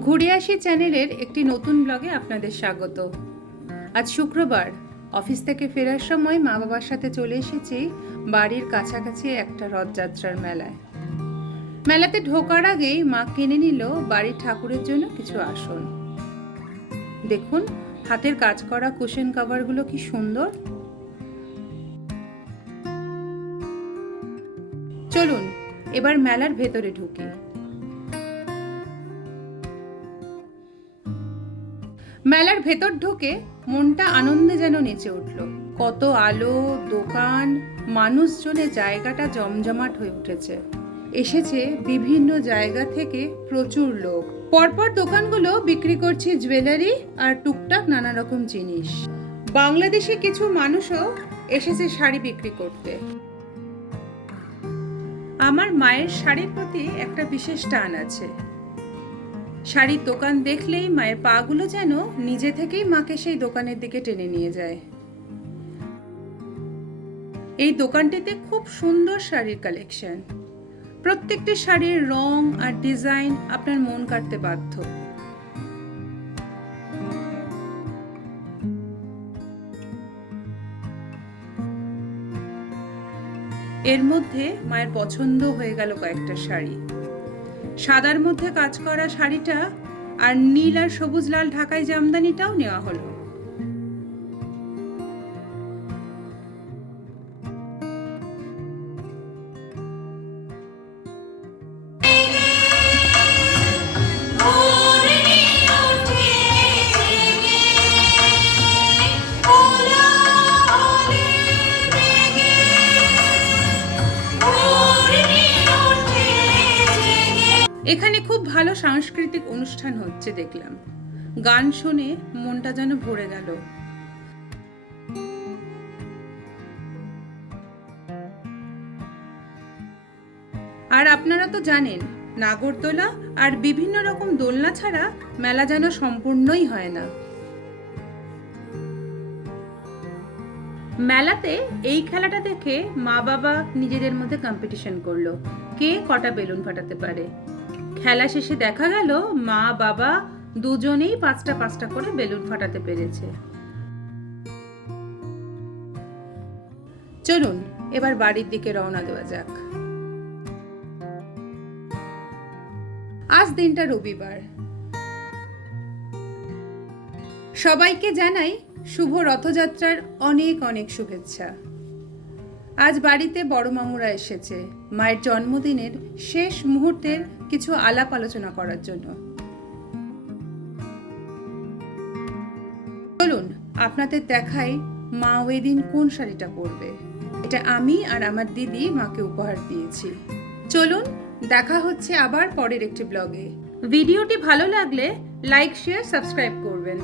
ঘুরে আসি চ্যানেলের একটি নতুন ব্লগে আপনাদের স্বাগত। আজ শুক্রবার অফিস থেকে ফেরার সময় মা বাবার সাথে চলে এসেছি বাড়ির কাছাকাছি একটা রথযাত্রার মেলায়। মেলাতে ঢোকার আগেই মা কিনে নিল বাড়ির ঠাকুরের জন্য কিছু আসন। দেখুন হাতের কাজ করা কুশন কভারগুলো কি সুন্দর। চলুন এবার মেলার ভেতরে ঢুকি। মেলার ভেতর ঢুকে মনটা আনন্দে যেন নেচে উঠল। কত আলো, দোকান, মানুষজনের জায়গাটা জমজমাট হয়ে উঠেছে। এসেছে বিভিন্ন জায়গা থেকে প্রচুর লোক। পরপর দোকানগুলো বিক্রি করছে জুয়েলারি আর টুকটাক নানা রকম জিনিস। বাংলাদেশি কিছু মানুষও এসেছে শাড়ি বিক্রি করতে। আমার মায়ের শাড়ির প্রতি একটা বিশেষ টান আছে। শাড়ির দোকান দেখলেই মায়ের পাগুলো যেন নিজে থেকেই মাকে সেই দোকানের দিকে টেনে নিয়ে যায়। এই দোকানটিতে খুব সুন্দর শাড়ির কালেকশন। প্রত্যেকটি শাড়ির রং আর ডিজাইন আপনার মন কাড়তে বাধ্য। এর মধ্যে মায়ের পছন্দ হয়ে গেল কয়েকটা শাড়ি। সাদার মধ্যে কাজ করা শাড়িটা আর নীল আর সবুজ লাল ঢাকাই জামদানিটাও নেওয়া হলো। এখানে খুব ভালো সাংস্কৃতিক অনুষ্ঠান হচ্ছে দেখলাম। গান শুনে মনটা যেন ভরে গেল। আর আপনারা তো জানেন নাগরদোলা আর বিভিন্ন রকম দোলনা ছাড়া মেলা যেন সম্পূর্ণই হয় না। মেলাতে এই খেলাটা দেখে মা বাবা নিজেদের মধ্যে কম্পিটিশন করলো, কে কটা বেলুন ফাটাতে পারে। খেলা শেষে দেখা গেল মা বাবা দুজনেই পাঁচটা পাঁচটা করে বেলুন ফাটাতে পেরেছে। চলুন এবার বাড়ির দিকে রওনা দেওয়া যাক। আজ দিনটা রবিবার। সবাইকে জানাই শুভ রথযাত্রার অনেক অনেক শুভেচ্ছা। আজ বাড়িতে বড় মামুরা এসেছে মায়ের জন্মদিনের শেষ মুহূর্তের কিছু আলাপ আলোচনা করার জন্য। চলুন আপনাদের দেখাই মা ওই দিন কোন শাড়িটা পরবে। এটা আমি আর আমার দিদি মাকে উপহার দিয়েছি। চলুন দেখা হচ্ছে আবার পরের একটি ব্লগে। ভিডিওটি ভালো লাগলে লাইক, শেয়ার, সাবস্ক্রাইব করবেন।